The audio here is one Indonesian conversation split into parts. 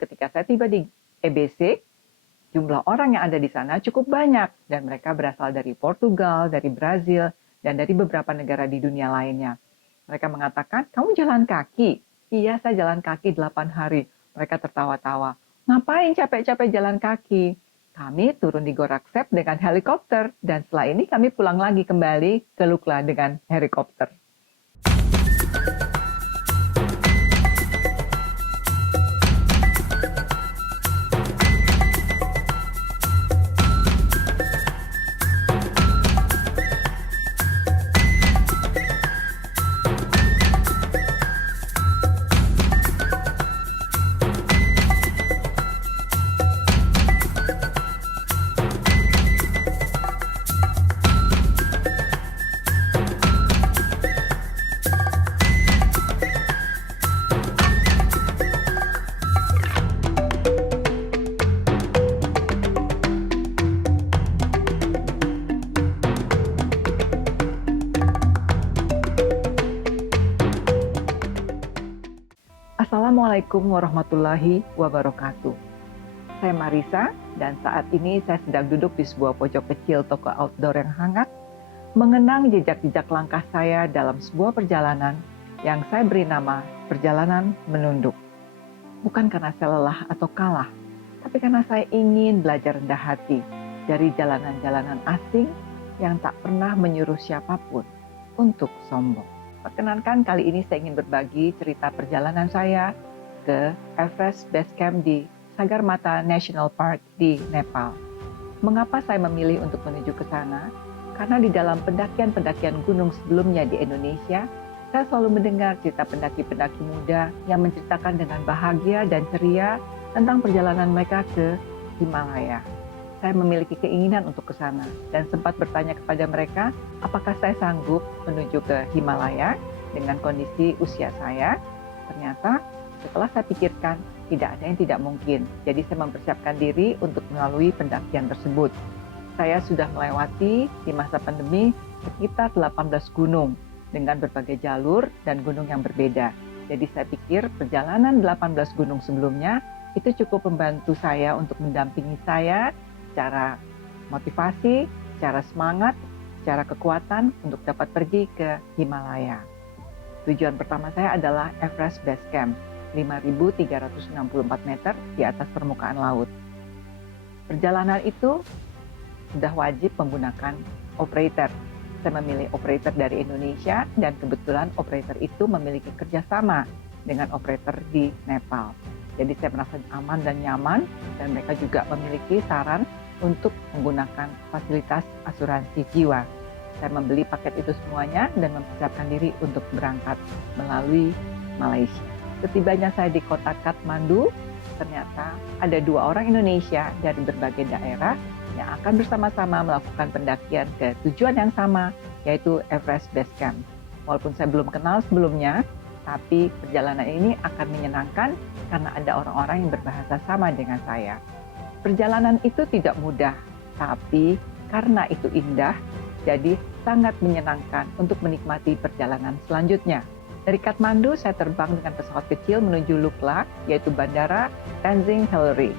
Ketika saya tiba di EBC, jumlah orang yang ada di sana cukup banyak dan mereka berasal dari Portugal, dari Brazil, dan dari beberapa negara di dunia lainnya. Mereka mengatakan, kamu jalan kaki? Iya, saya jalan kaki 8 hari. Mereka tertawa-tawa. Ngapain capek-capek jalan kaki? Kami turun di Goraksep dengan helikopter, dan setelah ini kami pulang lagi kembali ke Lukla dengan helikopter. Assalamualaikum warahmatullahi wabarakatuh. Saya Marisa dan saat ini saya sedang duduk di sebuah pojok kecil toko outdoor yang hangat, mengenang jejak-jejak langkah saya dalam sebuah perjalanan yang saya beri nama Perjalanan Menunduk. Bukan karena saya lelah atau kalah, tapi karena saya ingin belajar rendah hati dari jalanan-jalanan asing yang tak pernah menyuruh siapapun untuk sombong. Perkenankan kali ini saya ingin berbagi cerita perjalanan saya ke Everest Base Camp di Sagarmatha National Park di Nepal. Mengapa saya memilih untuk menuju ke sana? Karena di dalam pendakian-pendakian gunung sebelumnya di Indonesia, saya selalu mendengar cerita pendaki-pendaki muda yang menceritakan dengan bahagia dan ceria tentang perjalanan mereka ke Himalaya. Saya memiliki keinginan untuk ke sana dan sempat bertanya kepada mereka, apakah saya sanggup menuju ke Himalaya dengan kondisi usia saya. Ternyata setelah saya pikirkan, tidak ada yang tidak mungkin. Jadi saya mempersiapkan diri untuk melalui pendakian tersebut. Saya sudah melewati di masa pandemi sekitar 18 gunung dengan berbagai jalur dan gunung yang berbeda. Jadi saya pikir perjalanan 18 gunung sebelumnya itu cukup membantu saya untuk mendampingi saya secara motivasi, secara semangat, secara kekuatan untuk dapat pergi ke Himalaya. Tujuan pertama saya adalah Everest Base Camp, 5.364 meter di atas permukaan laut. Perjalanan itu sudah wajib menggunakan operator. Saya memilih operator dari Indonesia dan kebetulan operator itu memiliki kerjasama dengan operator di Nepal. Jadi saya merasa aman dan nyaman dan mereka juga memiliki saran untuk menggunakan fasilitas asuransi jiwa. Saya membeli paket itu semuanya dan mempersiapkan diri untuk berangkat melalui Malaysia. Setibanya saya di kota Kathmandu, ternyata ada 2 orang Indonesia dari berbagai daerah yang akan bersama-sama melakukan pendakian ke tujuan yang sama, yaitu Everest Base Camp. Walaupun saya belum kenal sebelumnya, tapi perjalanan ini akan menyenangkan karena ada orang-orang yang berbahasa sama dengan saya. Perjalanan itu tidak mudah, tapi karena itu indah, jadi sangat menyenangkan untuk menikmati perjalanan selanjutnya. Dari Kathmandu, saya terbang dengan pesawat kecil menuju Lukla, yaitu Bandara Tenzing Hillary.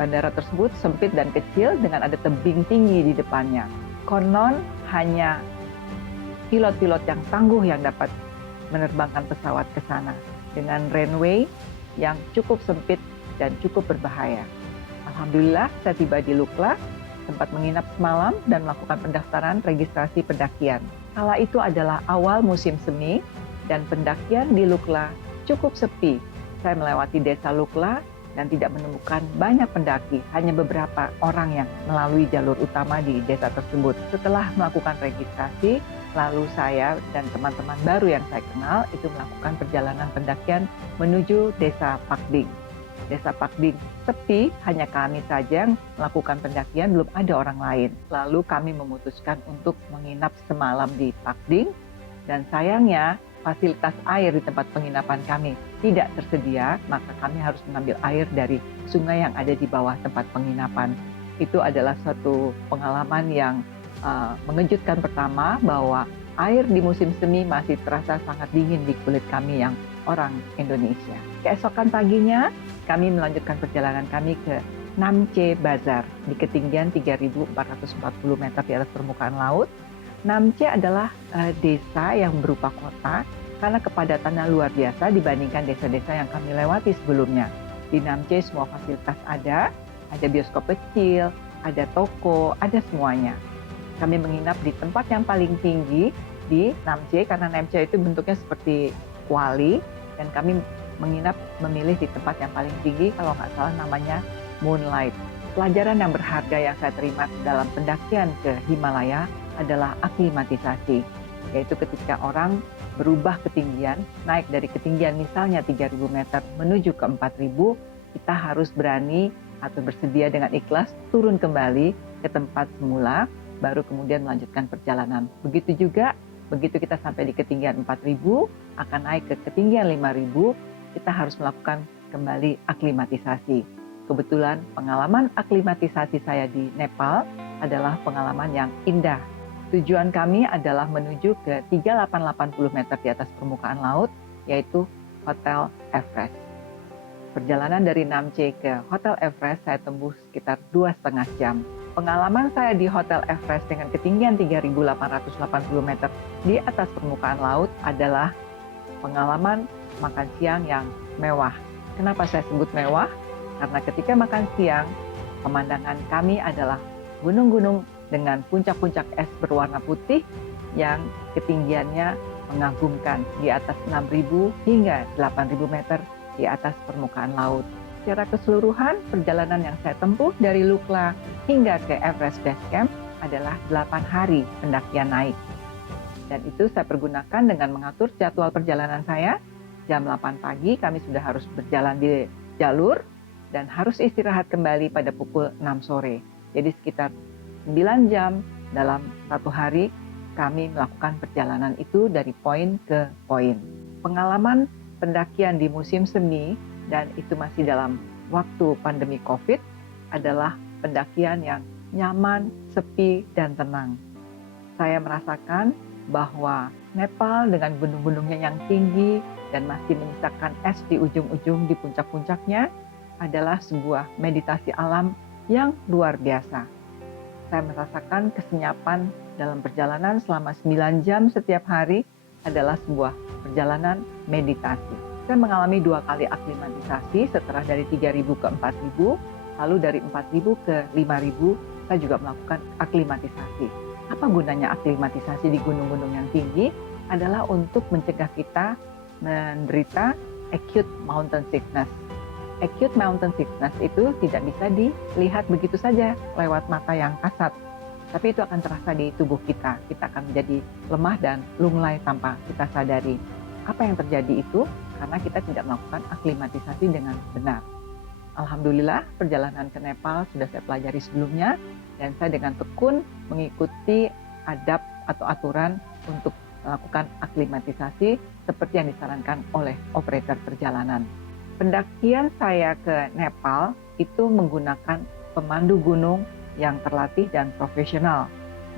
Bandara tersebut sempit dan kecil dengan ada tebing tinggi di depannya. Konon hanya pilot-pilot yang tangguh yang dapat menerbangkan pesawat ke sana dengan runway yang cukup sempit dan cukup berbahaya. Alhamdulillah, saya tiba di Lukla, sempat menginap semalam dan melakukan pendaftaran registrasi pendakian. Kala itu adalah awal musim semi dan pendakian di Lukla cukup sepi. Saya melewati desa Lukla dan tidak menemukan banyak pendaki, hanya beberapa orang yang melalui jalur utama di desa tersebut. Setelah melakukan registrasi, lalu saya dan teman-teman baru yang saya kenal itu melakukan perjalanan pendakian menuju desa Pakding. Desa Pakding sepi, hanya kami saja yang melakukan pendakian, belum ada orang lain. Lalu kami memutuskan untuk menginap semalam di Pakding dan sayangnya fasilitas air di tempat penginapan kami tidak tersedia, maka kami harus mengambil air dari sungai yang ada di bawah tempat penginapan. Itu adalah suatu pengalaman yang mengejutkan pertama, bahwa air di musim semi masih terasa sangat dingin di kulit kami yang orang Indonesia. Keesokan paginya, kami melanjutkan perjalanan kami ke Namche Bazar di ketinggian 3.440 meter di atas permukaan laut. Namche adalah desa yang berupa kota karena kepadatannya luar biasa dibandingkan desa-desa yang kami lewati sebelumnya. Di Namche semua fasilitas ada bioskop kecil, ada toko, ada semuanya. Kami menginap di tempat yang paling tinggi di Namche karena Namche itu bentuknya seperti kuali, dan kami memilih di tempat yang paling tinggi, kalau nggak salah namanya Moonlight. Pelajaran yang berharga yang saya terima dalam pendakian ke Himalaya adalah aklimatisasi, yaitu ketika orang berubah ketinggian, naik dari ketinggian misalnya 3.000 meter menuju ke 4.000, kita harus berani atau bersedia dengan ikhlas turun kembali ke tempat semula, baru kemudian melanjutkan perjalanan. Begitu juga, begitu kita sampai di ketinggian 4.000, akan naik ke ketinggian 5.000, kita harus melakukan kembali aklimatisasi. Kebetulan pengalaman aklimatisasi saya di Nepal adalah pengalaman yang indah. Tujuan kami adalah menuju ke 3.880 meter di atas permukaan laut, yaitu Hotel Everest. Perjalanan dari Namche ke Hotel Everest saya tembus sekitar 2,5 jam. Pengalaman saya di Hotel Everest dengan ketinggian 3.880 meter di atas permukaan laut adalah pengalaman makan siang yang mewah. Kenapa saya sebut mewah? Karena ketika makan siang, pemandangan kami adalah gunung-gunung dengan puncak-puncak es berwarna putih yang ketinggiannya mengagumkan di atas 6.000 hingga 8.000 meter di atas permukaan laut. Secara keseluruhan, perjalanan yang saya tempuh dari Lukla hingga ke Everest Base Camp adalah 8 hari pendakian naik. Dan itu saya pergunakan dengan mengatur jadwal perjalanan saya. Jam 8 pagi kami sudah harus berjalan di jalur dan harus istirahat kembali pada pukul 6 sore. Jadi sekitar 9 jam dalam satu hari kami melakukan perjalanan itu dari poin ke poin. Pengalaman pendakian di musim semi dan itu masih dalam waktu pandemi COVID adalah pendakian yang nyaman, sepi, dan tenang. Saya merasakan bahwa Nepal dengan gunung-gunungnya yang tinggi dan masih menyisakan es di ujung-ujung di puncak-puncaknya adalah sebuah meditasi alam yang luar biasa. Saya merasakan kesenyapan dalam perjalanan selama 9 jam setiap hari adalah sebuah perjalanan meditasi. Saya mengalami 2 kali aklimatisasi setelah dari 3.000 ke 4.000, lalu dari 4.000 ke 5.000 saya juga melakukan aklimatisasi. Apa gunanya aklimatisasi di gunung-gunung yang tinggi? Adalah untuk mencegah kita menderita acute mountain sickness. Acute mountain sickness itu tidak bisa dilihat begitu saja lewat mata yang kasat, tapi itu akan terasa di tubuh kita. Kita akan menjadi lemah dan lunglai tanpa kita sadari. Apa yang terjadi itu? Karena kita tidak melakukan aklimatisasi dengan benar. Alhamdulillah, perjalanan ke Nepal sudah saya pelajari sebelumnya, dan saya dengan tekun mengikuti adab atau aturan untuk melakukan aklimatisasi seperti yang disarankan oleh operator perjalanan. Pendakian saya ke Nepal itu menggunakan pemandu gunung yang terlatih dan profesional.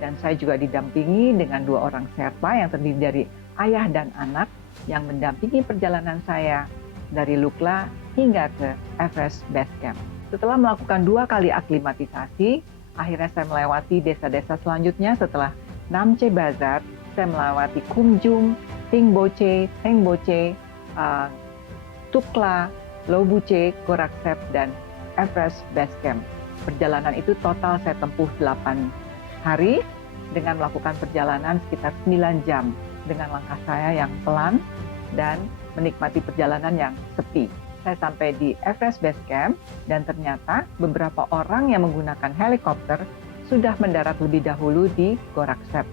Dan saya juga didampingi dengan 2 orang Sherpa yang terdiri dari ayah dan anak yang mendampingi perjalanan saya dari Lukla hingga ke Everest Base Camp. Setelah melakukan 2 kali aklimatisasi, akhirnya saya melewati desa-desa selanjutnya. Setelah Namche Bazar, saya melewati Kumjung, Tingboche, Tukla, Lobuche, Goraksep, dan Everest Base Camp. Perjalanan itu total saya tempuh 8 hari dengan melakukan perjalanan sekitar 9 jam dengan langkah saya yang pelan dan menikmati perjalanan yang sepi. Saya sampai di Everest Base Camp dan ternyata beberapa orang yang menggunakan helikopter sudah mendarat lebih dahulu di Goraksep.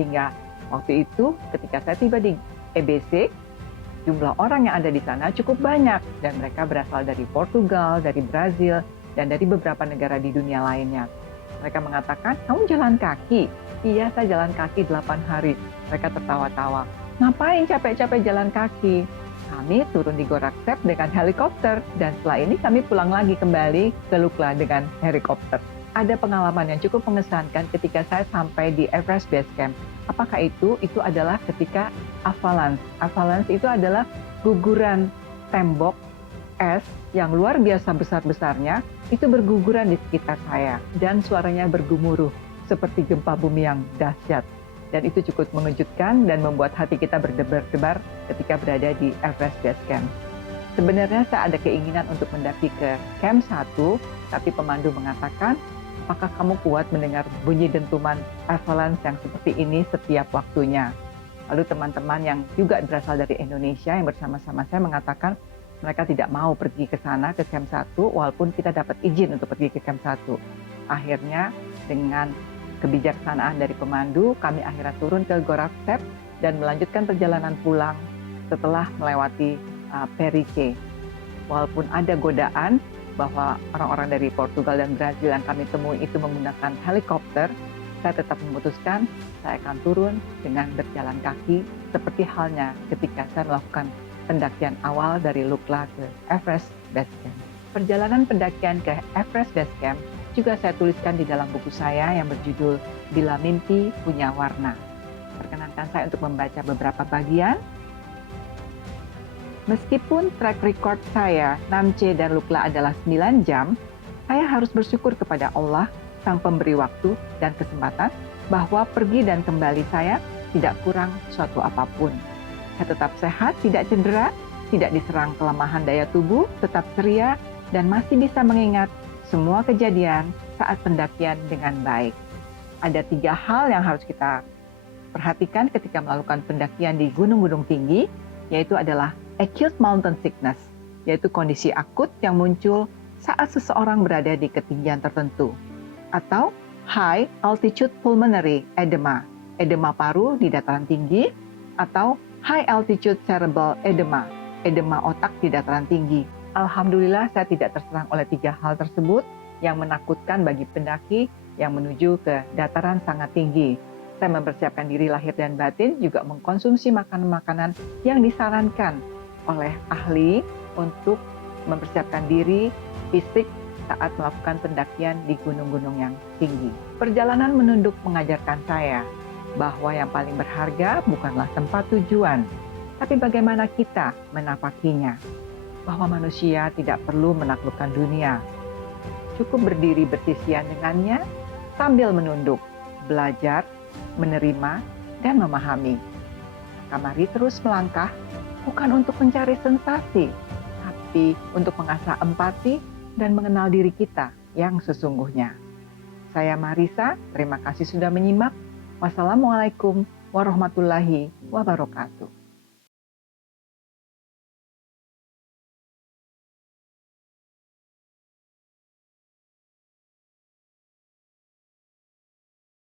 Sehingga waktu itu ketika saya tiba di EBC, jumlah orang yang ada di sana cukup banyak dan mereka berasal dari Portugal, dari Brazil, dan dari beberapa negara di dunia lainnya. Mereka mengatakan, kamu jalan kaki? Iya, saya jalan kaki 8 hari. Mereka tertawa-tawa. Ngapain capek-capek jalan kaki? Kami turun di Goraksep dengan helikopter dan setelah ini kami pulang lagi kembali ke Lukla dengan helikopter. Ada pengalaman yang cukup mengesankan ketika saya sampai di Everest Base Camp. Apakah itu? Itu adalah ketika avalanche. Avalanche itu adalah guguran tembok es yang luar biasa besar-besarnya itu berguguran di sekitar saya dan suaranya bergemuruh seperti gempa bumi yang dahsyat. Dan itu cukup mengejutkan dan membuat hati kita berdebar-debar ketika berada di Everest Base Camp. Sebenarnya saya ada keinginan untuk mendaki ke Camp 1, tapi pemandu mengatakan, apakah kamu kuat mendengar bunyi dentuman avalanche yang seperti ini setiap waktunya? Lalu teman-teman yang juga berasal dari Indonesia yang bersama-sama saya mengatakan, mereka tidak mau pergi ke sana, ke Camp 1, walaupun kita dapat izin untuk pergi ke Camp 1. Akhirnya dengan kebijaksanaan dari pemandu, kami akhirnya turun ke Gorak Step dan melanjutkan perjalanan pulang setelah melewati Perique. Walaupun ada godaan bahwa orang-orang dari Portugal dan Brazil yang kami temui itu menggunakan helikopter, saya tetap memutuskan saya akan turun dengan berjalan kaki seperti halnya ketika saya melakukan pendakian awal dari Lukla ke Everest Base Camp. Perjalanan pendakian ke Everest Base Camp juga saya tuliskan di dalam buku saya yang berjudul Bila Mimpi Punya Warna. Perkenankan saya untuk membaca beberapa bagian. Meskipun track record saya, Namche dan Lukla adalah 9 jam, saya harus bersyukur kepada Allah, Sang Pemberi Waktu dan Kesempatan, bahwa pergi dan kembali saya tidak kurang suatu apapun. Saya tetap sehat, tidak cedera, tidak diserang kelemahan daya tubuh, tetap ceria, dan masih bisa mengingat semua kejadian saat pendakian dengan baik. Ada 3 hal yang harus kita perhatikan ketika melakukan pendakian di gunung-gunung tinggi, yaitu adalah acute mountain sickness, yaitu kondisi akut yang muncul saat seseorang berada di ketinggian tertentu, atau high altitude pulmonary edema, edema paru di dataran tinggi, atau high altitude cerebral edema, edema otak di dataran tinggi. Alhamdulillah saya tidak terserang oleh 3 hal tersebut yang menakutkan bagi pendaki yang menuju ke dataran sangat tinggi. Saya mempersiapkan diri lahir dan batin, juga mengkonsumsi makanan-makanan yang disarankan oleh ahli untuk mempersiapkan diri fisik saat melakukan pendakian di gunung-gunung yang tinggi. Perjalanan menunduk mengajarkan saya bahwa yang paling berharga bukanlah tempat tujuan, tapi bagaimana kita menapakinya. Bahwa manusia tidak perlu menaklukkan dunia. Cukup berdiri bersisian dengannya sambil menunduk, belajar, menerima, dan memahami. Mari terus melangkah, bukan untuk mencari sensasi, tapi untuk mengasah empati dan mengenal diri kita yang sesungguhnya. Saya Marisa, terima kasih sudah menyimak. Wassalamualaikum warahmatullahi wabarakatuh.